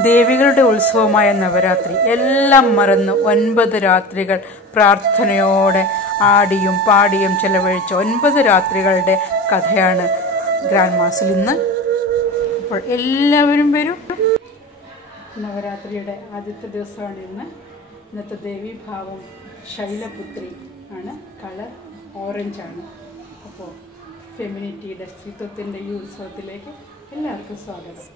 ദേവികളുടെ ഉത്സവമായ നവരാത്രി എല്ലാം മറന്ന് 9 രാത്രികൾ പ്രാർത്ഥനയോടെ ആടിയും പാടിയും ചെലവഴിച്ച 9 രാത്രികളുടെ കഥയാണ് ഗ്രാൻഡ് മാസിൽ ഇന്ന്. അപ്പോൾ എല്ലാവരും വരും. നവരാത്രിയുടെ ആദ്യത്തെ ദിവസമാണ് ഇന്ന്. ഇന്നത്തെ ദേവീഭാവം ശൈലപുത്രി ആണ്. കളർ ഓറഞ്ചാണ്. അപ്പോൾ ഫെമിനിറ്റിയുടെ സ്ത്രീത്വത്തിൻ്റെ ഈ ഉത്സവത്തിലേക്ക് എല്ലാവർക്കും സ്വാഗതം.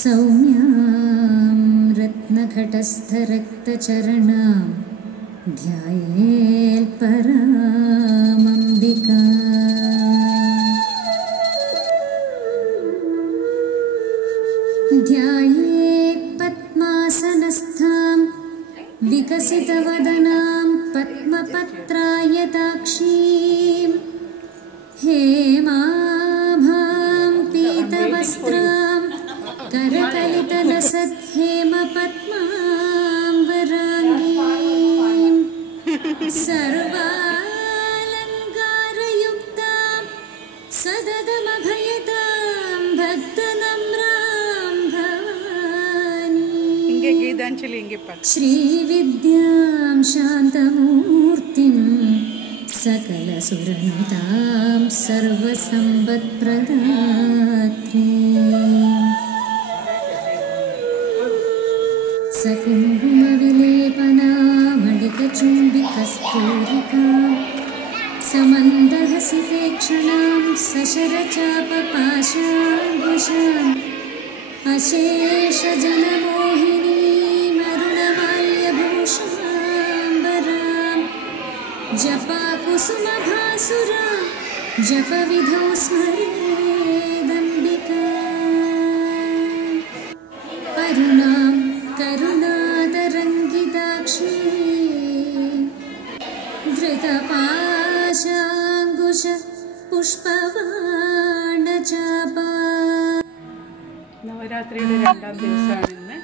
सौम्यां रत्नघटस्थरक्तचरणां ध्यायेत् परामम्बिका ध्यायेत् पद्मासनस्थां विकसितवदनां पद्मपत्रायताक्षीं हेमाभां पीतवस्त्रां करकलितलसद्धेमपद्माम्बराङ्गीं सर्वालङ्कारयुक्तां सददमभयतां भक्तनम्रां भवानीं श्रीविद्यां शान्तमूर्तिं सकलसुरनुतां सर्वसम्पत्प्रदात्रीं सकुङ्कुमविलेपनामडिकचुम्बिकस्तूरिकां समन्दहसितेक्षणां सशरचापपाशाङ्कुशाम् अशेषजनमोहिनीमरुणमाल्यभूषाम्बरां जपाकुसुमभासुरां जपविधौ स्मरेदम्बिका अरुणां करुणादरङ्गिताक्षी धृतपाशाङ्कुश पुष्पबाणचापा. നവരാത്രിയുടെ 2ാം ദിവസമാണ് ഇന്ന്.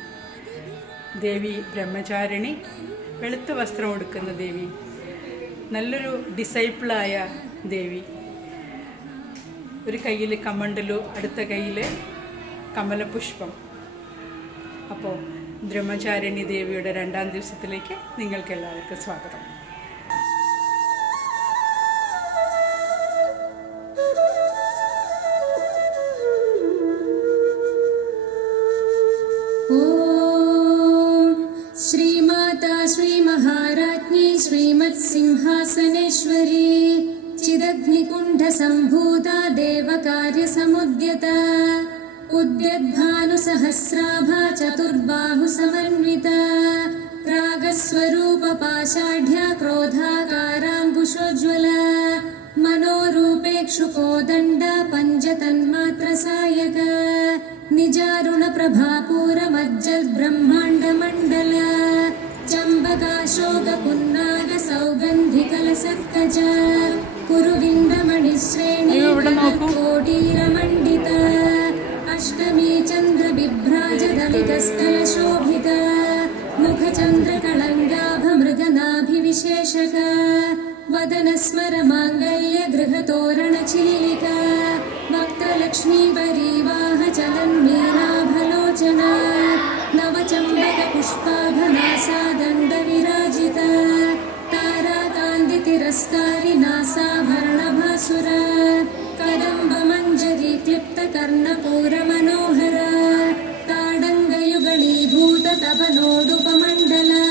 ദേവി ബ്രഹ്മചാരിണി, വെളുത്ത വസ്ത്രം ഉടുക്കുന്ന ദേവി, നല്ലൊരു ഡിസൈപ്പിളായ ദേവി. ഒരു കയ്യിൽ കമണ്ടലു, അടുത്ത കയ്യിൽ കമലപുഷ്പം. അപ്പോൾ ബ്രഹ്മചാരിണി ദേവിയുടെ 2ാം ദിവസത്തിലേക്ക് നിങ്ങൾക്ക് എല്ലാവർക്കും സ്വാഗതം. श्रीमाता श्रीमहाराज्ञी श्रीमत्सिंहासनेश्वरी चिदग्निकुण्डसम्भूता देवकार्यसमुद्यता उद्यद्भानुसहस्राभा चतुर्बाहुसमन्विता रागस्वरूपपाषाढ्या क्रोधाकाराङ्कुशोज्ज्वला मनोरूपेक्षुकोदण्डा पञ्चतन्मात्रसायका निजारुणप्रभापूरमज्जद्ब्रह्माण्डमण्डला चम्बकाशोकपुन्नागसौगन्धिकलसत्कजा कुरुविन्दमणिश्रेणीकोटीरमण्डिता अष्टमी चन्द्रबिभ्राजदलितस्थलशोभिता मुखचन्द्रकळङ्गाभमृगनाभिविशेषका वदनस्मरमाङ्गल्यगृहतोरणचिल्लिका वक्त्रलक्ष्मीपरीवाहचलन्मीनाभलोचना नवचम्बकपुष्पाभनासा दण्डविराजिता ताराकान्तितिरस्कारी नासाभरणभासुरा कदम्बमञ्जरी क्लिप्तकर्णपूरमनोहरा ताडङ्गयुगलीभूततपनोडुपमण्डला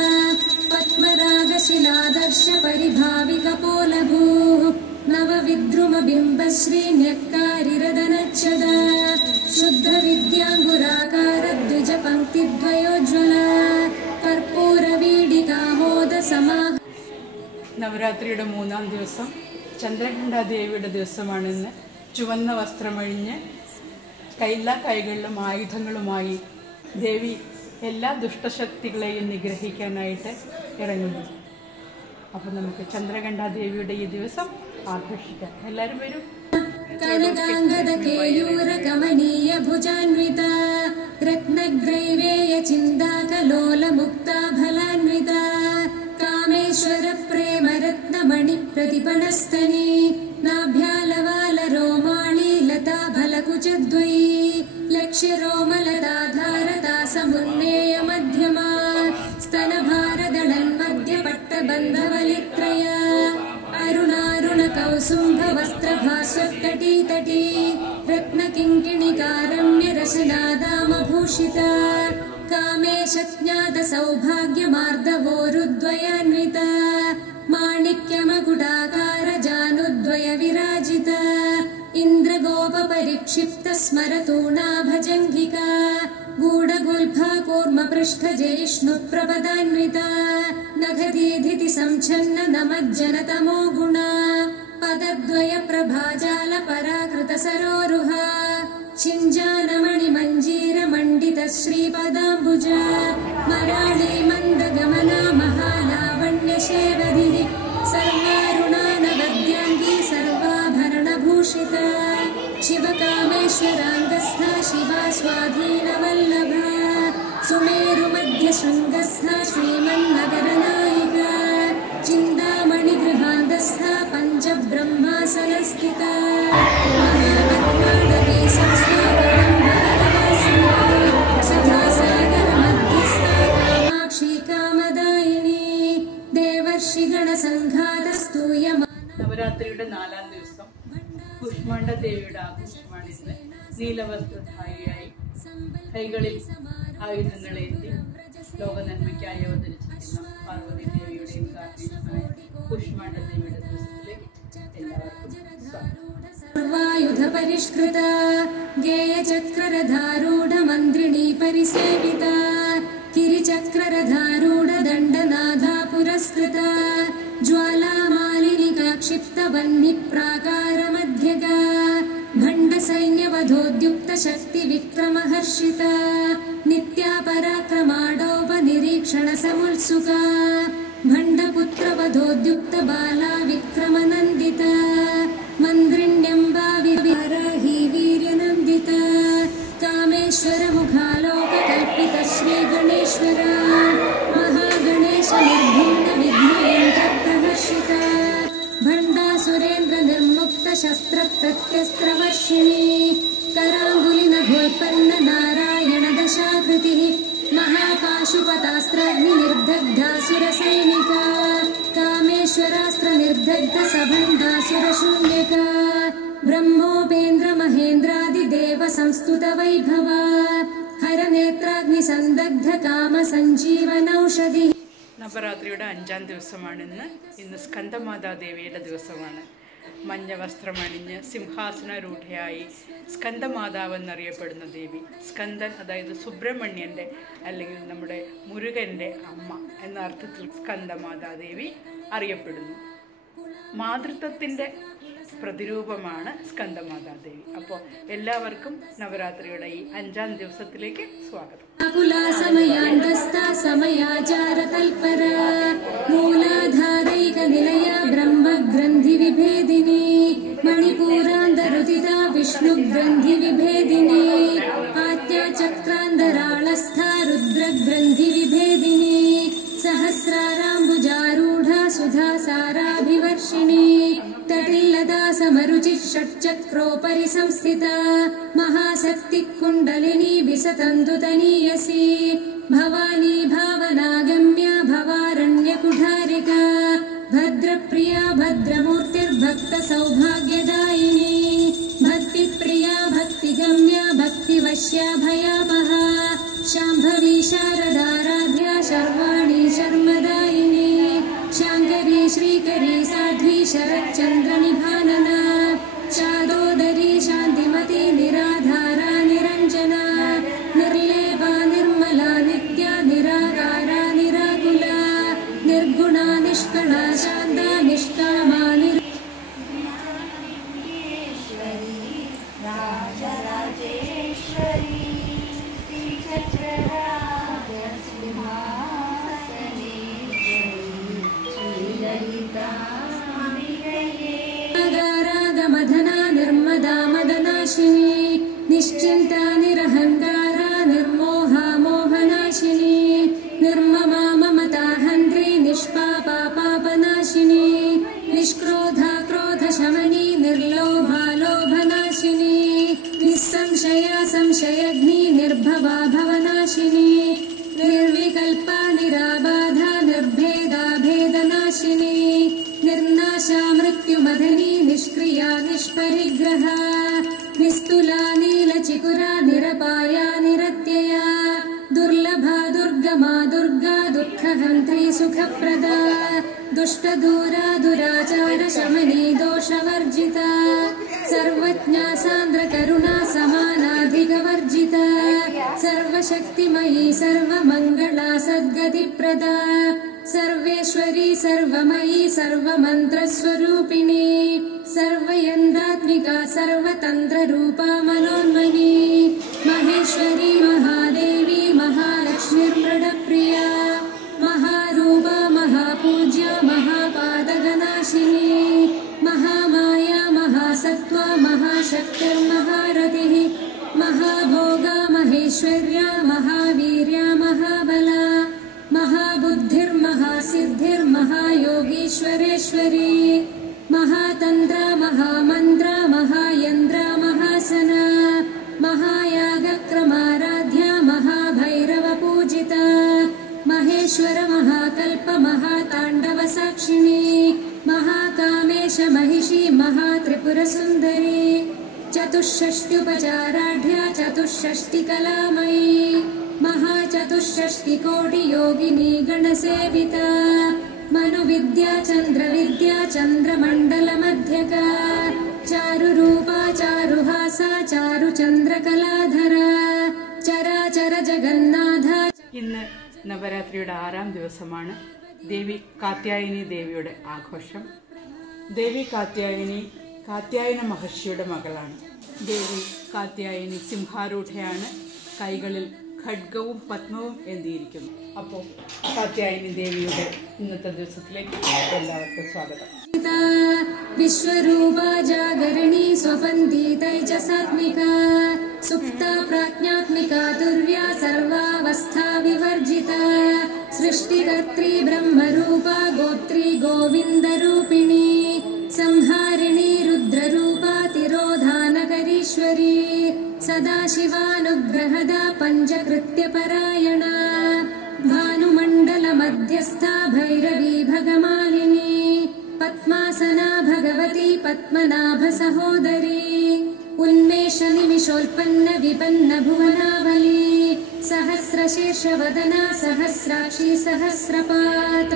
पद्मरागशिलादर्शपरिभाविकपोलभूः नवविद्रुमबिम्बश्रीन्यक्कारिरदनच्छदा शुद्धविद्याङ्गुराकारद्विजपङ्क्तिद्वयोज्ज्वला कर्पूरवीडिकामोदसमा. നവരാത്രിയുടെ 3ാം ദിവസം ചന്ദ്രഘണ്ഠാദേവിയുടെ ദിവസമാണ് ഇന്ന്. ചുവന്ന വസ്ത്രമഴിഞ്ഞ് എല്ലാ കൈകളിലും ആയുധങ്ങളുമായി ദേവി എല്ലാ ദുഷ്ടശക്തികളെയും നിഗ്രഹിക്കാനായിട്ട് ഇറങ്ങുന്നു. അപ്പോൾ നമുക്ക് ചന്ദ്രഘണ്ഠാദേവിയുടെ ഈ ദിവസം ആഘോഷിക്കാം. എല്ലാവരും വരും. कनकाङ्गदकेयूरकमनीयभुजान्विता रत्नग्रैवेयचिन्दाकलोलमुक्ताफलान्विता कामेश्वरप्रेमरत्नमणिप्रतिपणस्तनी नाभ्यालवालरोमाणी लताफलकुचद्वयी लक्ष्यरोमलताधारता समुन्नेयमध्यमा स्तनभारदळन्मध्यपट्टबन्धवलित्रया अरुणारुणकौसुम्भवस्त्रभास्वत्कटीतटी रत्नकिङ्किणिकारम्यरशनादामभूषिता कामेशज्ञातसौभाग्यमार्दवोरुद्वयान्विता माणिक्यमकुटाकारजानुद्वयविराजिता इन्द्रगोपपरिक्षिप्तस्मरतूणाभजङ्घिका गूढगुल्फा कूर्मपृष्ठजयिष्णुप्रपदान्विता नखदीधिति संच्छन्न नमज्जनतमो गुणा पदद्वयप्रभाजालपराकृतसरोरुहा छिञ्जानमणिमञ्जीरमण्डितश्रीपदाम्बुजा मराळी मन्दगमना महालावण्यशेवधिः सर्वारुणानवद्याङ्गी सर्वाभरणभूषिता शिवकामेश्वराङ्गस्था शिवा स्वाधीनवल्लभा सुमेरुमध्यशृङ्गस्था श्रीमन्नगरनायिका चिन्तामणिगृहान्तस्था पञ्चब्रह्मासनस्थिता महाकर्णाटकी संस्थापनम्बरवासिनी सदा सागरमध्यस्था कामाक्षी कामदायिनी देवर्षिगणसङ्घातस्तूयमा നവരാത്രിയുടെ 4ാം ദിവസം കുഷ്മാണ്ഡ ദേവിയുടെ ആഘോഷമാണ് ഇന്ന്. നീലവസ്ത്രധാരിയായി കൈകളിൽ ആയുധങ്ങളേന്തി ലോകനന്മയ്ക്കായി അവതരിച്ചിരിക്കുന്ന പാർവതി ദേവിയുടെയും കാർത്തികമായ കുഷ്മാണ്ഡ ദേവിയുടെ ദിവസത്തിലേക്ക് എല്ലാവർക്കും സർവായുധപരിഷ്കൃത ഗേയചക്രരഥാരൂഢമന്ത്രിണീ പരിസേവിത കിരിചക്രരഥാരൂഢദണ്ഡനാഥാ പുരസ്കൃത ज्वालामालिनिकाक्षिप्तवह्निप्राकारमध्यगा भण्डसैन्यवधोद्युक्तशक्तिविक्रमहर्षिता नित्या पराक्रमाडोपनिरीक्षणसमुत्सुका भण्डपुत्रवधोद्युक्तबाला विक्रमनन्दिता मन्द्रिण्यम्बा विराही वीर्यनन्दिता कामेश्वरमुखालोककल्पित श्रीगणेश्वरा महागणेशनिर्भिन्नविघ्नयन्त्रप्रहर्षिता भण्डासुरेन्द्रनिर्मुक्तशस्त्रप्रत्यस्त्रवर्षिणी कराङ्गुलिनभोत्पन्ननारायणदशाकृतिः महापाशुपतास्त्राग्निनिर्दग्धासुरसैनिका कामेश्वरास्त्रनिर्दग्धसभण्डासुरशून्यका ब्रह्मोपेन्द्रमहेन्द्रादिदेवसंस्तुतवैभवा हरनेत्राग्निसन्दग्धकामसञ्जीवनौषधिः നവരാത്രിയുടെ 5ാം ദിവസമാണ് ഇന്ന് സ്കന്ദമാതാദേവിയുടെ ദിവസമാണ്. മഞ്ഞ വസ്ത്രമണിഞ്ഞ് സിംഹാസനരൂഢയായി സ്കന്ദമാതാവ് എന്നറിയപ്പെടുന്ന ദേവി, സ്കന്ദൻ അതായത് സുബ്രഹ്മണ്യൻ്റെ അല്ലെങ്കിൽ നമ്മുടെ മുരുകൻ്റെ അമ്മ എന്ന അർത്ഥത്തിൽ സ്കന്ദമാതാദേവി അറിയപ്പെടുന്നു. മാതൃത്വത്തിൻ്റെ പ്രതിരൂപമാണ് സ്കന്ദമാതാദേവി. അപ്പോൾ എല്ലാവർക്കും നവരാത്രിയുടെ ഈ 5ാം ദിവസത്തിലേക്ക് സ്വാഗതം. समयान्तस्था समयाचारतल्परा मूलाधारैकनिलया ब्रह्मग्रन्थिविभेदिनी मणिपूरान्तरुदिता विष्णुग्रन्थिविभेदिनी आज्ञाचक्रान्तराळस्था रुद्रग्रन्थिविभेदिनी सहस्राराम्बुजारूढा सुधासाराभिवर्षिणी तटिल्लता समरुचिः षट्चक्रोपरि संस्थिता महाशक्तिकुण्डलिनी विसतन्तुतनीयसी भवानी भावनागम्या भवारण्यकुठारिका भद्रप्रिया भद्रमूर्तिर्भक्तसौभाग्यदायिनी भक्तिप्रिया भक्तिगम्या भक्तिवश्या भयापहा शाम्भवी शारदाराध्या शर्वाणी शर्मदायिनी शाङ्करी श्रीकरी साध्वी शरच्चन्द्रनिभानना शादोदरी शान्तिमती निराधारा निरञ्जना निर्लेपा निर्मला नित्या निराकारा निराकुला निर्गुणा निष्कला शान्ता निष्कामा मधना निर्मदा निर्संशयग्नि निर्भवा भवनाशिनी निर्विकल्पा निराबाधा निर्भेदा भेदनाशिनी निर्नाशा मृत्युमदनी निष्क्रिया निष्परिग्रहा निस्तुला नीलचिकुरा निरपाया निरत्यया दुर्लभा दुर्गमा दुर्गा दुःखहन्त्री सुखप्रदा दुष्टदूरा दुराचार शमनी दोषवर्जिता सर्वज्ञा सान्द्रकरुणा समानाधिकवर्जिता सर्वशक्तिमयी सर्वमङ्गला सद्गतिप्रदा सर्वेश्वरी सर्वमयी सर्वमन्त्रस्वरूपिणी सर्वयन्त्रात्मिका सर्वतन्त्ररूपा मनोन्मनी महेश्वरी महादेवी महालक्ष्मीर्मृडप्रिया महारूपा महापूज्या महापादगनाशिनी महामाया महासत्त्वा महाशक्तिर्महारथिः महाभोगा महेश्वर्या महावीर्या महाबला महाबुद्धिर्महासिद्धिर्महायोगीश्वरेश्वरी महातन्त्रा महामन्त्रा महायन्त्रा महासना महायागक्रमाराध्या महाभैरवपूजिता महेश्वर महाकल्प महाताण्डवसाक्षिणी महाकामेश महिषी महात्रिपुरसुन्दरी चतुष्षष्ट्युपचाराढ्या चतुष्षष्टिकलामयी महाचतुष्षष्टिकोटियोगिनी गणसेविता मनुविद्या चन्द्रविद्या चन्द्रमण्डलमध्यका चारुरूपा चारुहासा चारुचन्द्रकलाधरा चराचर जगन्नाथ. ഇന്ന് നവരാത്രിയുടെ 6ാം ദിവസമാണ്. ദേവി കാത്യായനി ദേവിയുടെ ആഘോഷം. ദേവി കാത്യായന മഹർഷിയുടെ മകളാണ്. ദേവി കാത്യായനി സിംഹാരൂഢയാണ്. കൈകളിൽ ഖഡ്ഗവും പത്മവും എന്തിയിരിക്കുന്നു. അപ്പോൾ കാത്യായനി ദേവിയുടെ ഇന്നത്തെ ദിവസത്തിലേക്ക് എല്ലാവർക്കും സ്വാഗതം. विश्वरूपा जागरणी स्वपन्ती तैजसात्मिका सुप्ता प्राज्ञात्मिका तुर्या सर्वावस्था विवर्जिता सृष्टिकर्त्री ब्रह्मरूपा गोप्त्री गोविन्दरूपिणी संहारिणी रुद्ररूपा तिरोधानकरीश्वरी सदाशिवानुग्रहदा पञ्चकृत्यपरायणा भानुमण्डलमध्यस्था भैरवी भगमालिनी पद्मासना भगवती पद्मनाभ सहोदरी उन्मेष निमिषोल्पन्न विपन्न भुवनावली सहस्रशीर्षवदना सहस्राक्षी सहस्रपात्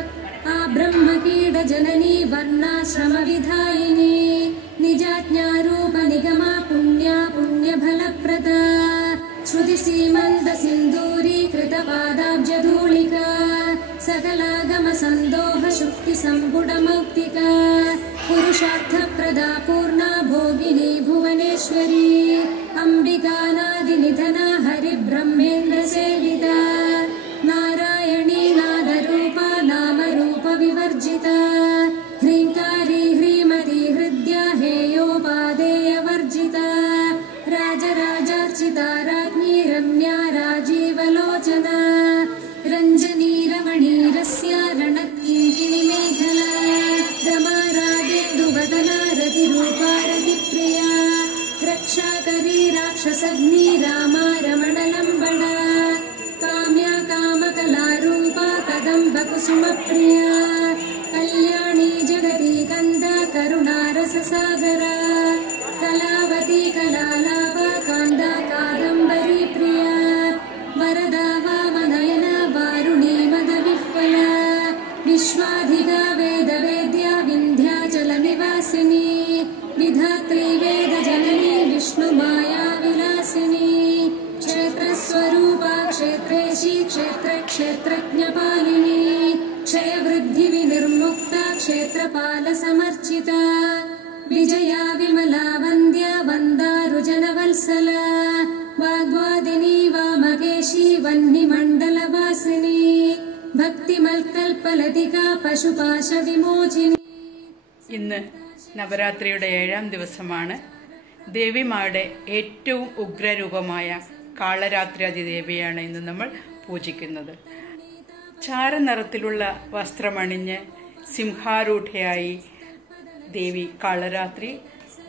आब्रह्मकीड जननी वर्णाश्रम विधायिनी निजाज्ञारूप निगमा पुण्या पुण्यफलप्रदा श्रुति सीमन्त सिन्दूरी कृतपादाब्जधूलिका सकलागम सन्दोह शुक्ति सम्पुटमौक्तिका पुरुषार्थप्रदा पूर्णा भोगिनी भुवनेश्वरी अम्बिकानादिनिधना हरिब्रह्मेन्द्र सेविता नारायणी नादरूपा नामरूप विवर्जिता ह्रीङ्कारी ह्रीमती हृद्या हेयोपादेयवर्जिता राजराजार्चिता राज्ञी रम्या राजीवलोचना रञ्जनी रमणीरस्या रणत्किङ्किणी मेखला रमारागेन्दुवदना रतिरूपा रतिप्रिया रक्षाकरी राक्षसग्नी रामा रमणलम्बडा काम्या कामकलारूपा कदम्बकुसुमप्रिया कल्याणी जगती कन्दा करुणारससागरा कलावती कलालापा कान्दा कादम्बरी प्रिया वरदा वामनयना वारुणी मदविह्वला विश्वाधिका वेदवेद्या विन्ध्याचलनिवासिनी विधात्री वेदजननी विष्णुमाया विलासिनी क्षेत्रस्वरूपा क्षेत्रेशी क्षेत्रक्षेत्रज्ञपालिनी क्षयवृद्धिविनिर्मुक्ता क्षेत्रपालसमर्चिता विजया विमला वन्द्या वन्दारुजनवल्सला वाग्वादिनी वामकेशी वह्निमण्डलवासिनी भक्तिमल्कल्पलतिका पशुपाशविमोचिनी. ഇന്ന് നവരാത്രിയുടെ 7ാം ദിവസമാണ്. ദേവിമാരുടെ ഏറ്റവും ഉഗ്രരൂപമായ കാളരാത്രി ദേവിയാണ് ഇന്ന് നമ്മൾ പൂജിക്കുന്നത്. ചാരനിറത്തിലുള്ള വസ്ത്രമണിഞ്ഞ് സിംഹാരൂഢയായി ദേവി കാളരാത്രി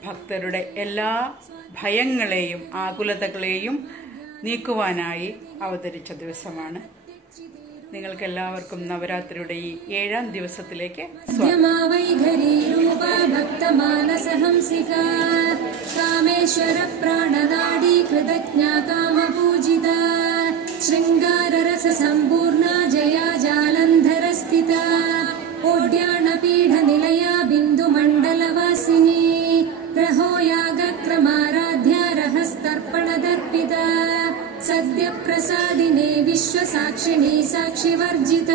ഭക്തരുടെ എല്ലാ ഭയങ്ങളെയും ആകുലതകളെയും നീക്കുവാനായി അവതരിച്ച ദിവസമാണ്. നിങ്ങൾക്കെല്ലാവർക്കും നവരാത്രിയുടെ ഈ 7ാം ദിവസത്തിലേക്ക് കാമേശ്വര പ്രാണനാടി കൃതജ്ഞാ കാമപൂജിത ശൃംഗാരരസ സമ്പൂർണ ജയാ ജാലന്ധര സ്ഥിത ഓഡ്യാണപീഠ നിലയ ബിന്ദുമണ്ഡലവാസിനി ഗ്രഹോ യാഗക്രമാരാധ്യ രഹസ്തർപ്പണദർപ്പിത സദ്യപ്രസാദിനി വിശ്വസാക്ഷിണി സാക്ഷിവർജിത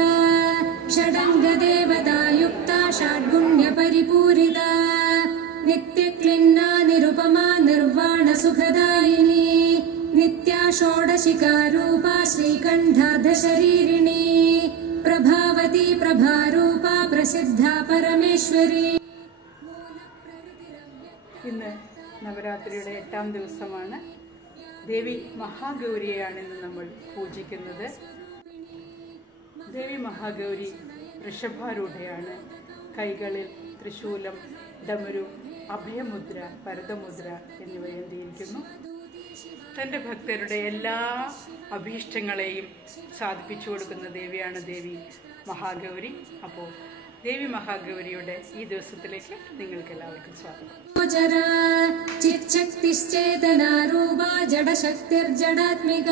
ഷഡംഗദേവതായുക്ത ഷാഡ്ഗുണ്യപരിപൂരിത നിത്യക്ലിന്നാ നിരുപമാ നിർവാണ സുഖദായിനി നിത്യാ ഷോഡശികാരൂപാ ശ്രീകണ്ഠാർദ്ധശരീരിണി പ്രഭാവതി പ്രഭാരൂപാ പ്രസിദ്ധാ പരമേശ്വരി. ഇന്ന് നവരാത്രിയുടെ 8ാം ദിവസമാണ്. ദേവി മഹാഗൗരിയെയാണ് ഇന്ന് നമ്മൾ പൂജിക്കുന്നത്. ദേവി മഹാഗൗരി വൃഷഭാരൂഢയാണ്. കൈകളിൽ ത്രിശൂലം, ഡമരു, അഭയമുദ്ര, പരതമുദ്ര എന്നിവ ഏന്തിയിരിക്കുന്നു. തൻ്റെ ഭക്തരുടെ എല്ലാ അഭീഷ്ടങ്ങളെയും സാധിപ്പിച്ചു കൊടുക്കുന്ന ദേവിയാണ് ദേവി മഹാഗൗരി. അപ്പോൾ ദേവി മഹാഗൗരിയുടെ ഈ ദിവസത്തിലേക്ക് നിങ്ങൾക്ക് എല്ലാവർക്കും സ്വാഗതം. ചിച്ഛക്തിശ്ചേതനാരൂപാ ജഡശക്തിർജഡാത്മിക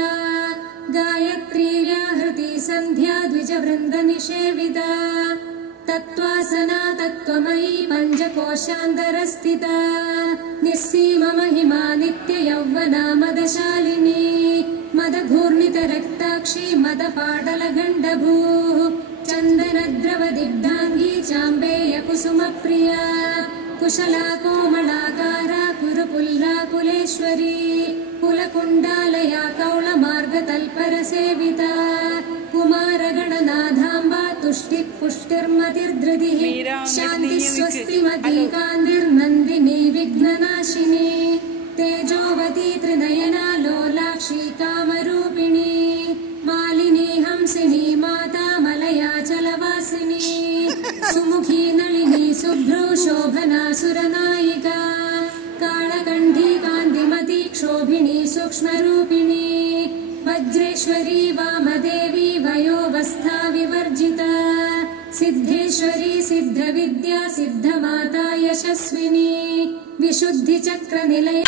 ഗായത്രീ വ്യാഹൃതി സന്ധ്യാ ദ്വിജവൃന്ദ നിഷേവിത തത്വാസനാ തത്വമയീ പഞ്ചകോശാന്തരസ്ഥിത നിസ്സീമ മഹിമാ നിത്യയൗവനാ മദശാലിനി മദഘൂർണിത രക്താക്ഷി മദപാടലഗണ്ഡഭൂ ചന്ദനദ്രവദിഗ്ധാംഗീ ചാമ്പേയ കുസുമപ്രിയ കുശലാ കോമളാകാരാ കുരുപുല്ലാ കുലേശ്വരി കുലകുണ്ടാലയാ കൗളമാർഗതൽപരസേവിത കുമാരഗണനാഥാംബാ തുഷ്ടി പുഷ്ടിർമതിർധൃതിഃ ശാന്തി സ്വസ്തിമതി കാന്തിർനന്ദിനി വിഘ്നനാശിനി തേജോവതി ത്രിനയനാ ലോലാക്ഷി കാമരൂപിണി മാലിനി ഹംസിനി മാതാ മലയാചലവാസിനി സുമുഖി നളിനി ശുഭ്രോ ശോഭനാ സുരനായിക കാളകണ്ഠീ കാന്തിമതി ക്ഷോഭിണി സൂക്ഷ്മരൂപിണി വജ്രേശ്വരി വാമദേവി വയോവസ്ഥാ വിവർജിത സിദ്ധേശ്വരി സിദ്ധവിദ്യാ സിദ്ധമാതാ യശസ്വിനി വിശുദ്ധിചക്രനിലയ.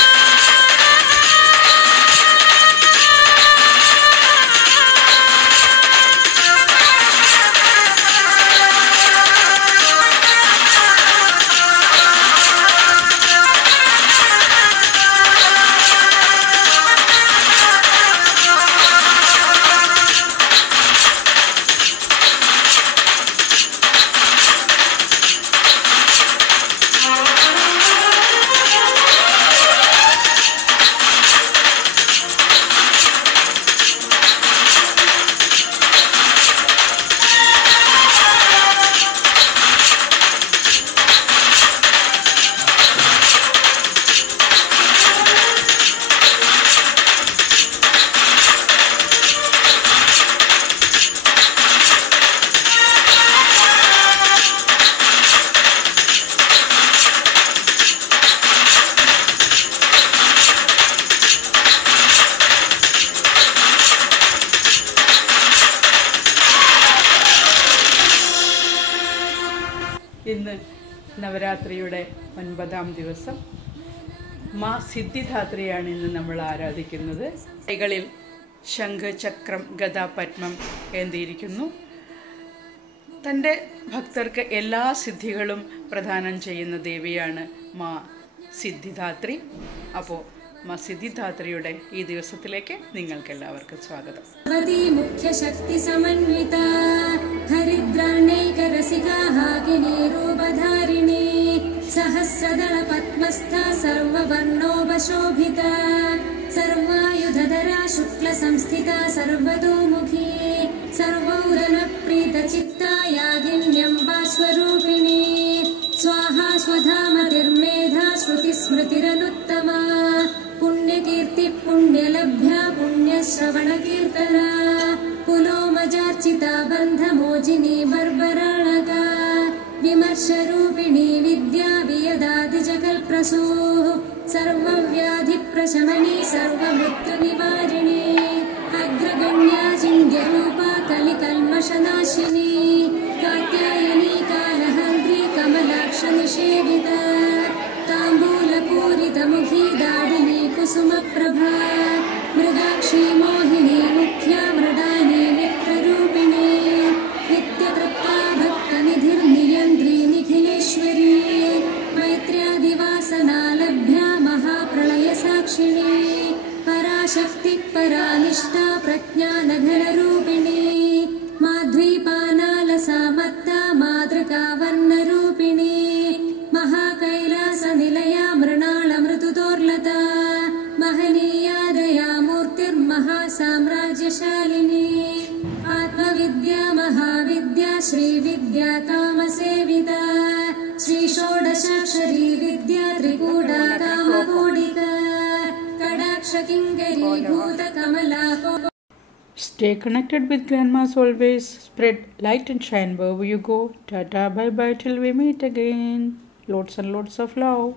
ഇന്ന് നവരാത്രിയുടെ 9ാം ദിവസം. മാ സിദ്ധിദാത്രിയാണ് ഇന്ന് നമ്മൾ ആരാധിക്കുന്നത്. കൈകളിൽ ശംഖ്, ചക്രം, ഗദ, പത്മം ഏന്തിയിരിക്കുന്നു. തൻ്റെ ഭക്തർക്ക് എല്ലാ സിദ്ധികളും പ്രദാനം ചെയ്യുന്ന ദേവിയാണ് മാ സിദ്ധിദാത്രി. അപ്പോൾ മാ സിദ്ധിദാത്രിയുടെ ഈ ദിവസത്തിലേക്ക് നിങ്ങൾക്ക് എല്ലാവർക്കും സ്വാഗതം. മുഖ്യശക്തി സമന്വിത ഹരിദ്രാണൈകരസികാഹാകിനി രൂപധാരിണി സഹസ്രദള പത്മസ്ഥ സർവവർണോപശോഭിത സർവായുധധരാ ശുക്ല സംസ്ഥിത സർവതോമുഖി സർവൗരന പ്രീത ചിത്തായാഗിന്യംബാ സ്വരൂപിണി സ്വാഹാ സ്വധാമതിർമേധാ ശ്രുതിസ്മൃതിരനുത്തമാ പുണ്യകീർത്തി പുണ്യലഭ്യ പുണ്യശ്രവണകീർത്തന പുലോമജാർച്ചിത ബന്ധമോജിനി ബർബരാണക വിമർശരൂപിണി വിദ്യാ വിയദാതി ജഗൽപ്ര सर्वसुरासुः सर्वव्याधिप्रशमनी सर्वमृत्युनिवारिणी अग्रगण्या चिन्त्यरूपा कलिकल्मषनाशिनी कात्यायनी कालहन्त्री कमलाक्षनिषेविता ताम्बूलपूरितमुखी दाडिनी कुसुमप्रभा मृगाक्षी मोहिनी मुख्या मृडानी नेत्ररूपिणी नित्यतृप्ता भक्तनिधिर्नियन्त्री निखिलेश्वरी मैत्र्यादिवासना लभ्या महाप्रलयसाक्षिणी पराशक्ति परानिष्ठा प्रज्ञानघनरूपिणी माध्वीपानालसामत्ता मातृका वर्णरूपिणी महाकैलासनिलया मृणालमृदुदोर्लता महनीया दया मूर्तिर्महासाम्राज्यशालिनी आत्मविद्या महाविद्या श्रीविद्या कामसेविता श्रीषोडशाक्षरी विद्या Trikuta कामकोटिका कटाक्षकिङ्करीभूतकमला Stay connected with grandmas always. Spread light and shine wherever you go. Tata, bye bye till we meet again. Lots and lots of love.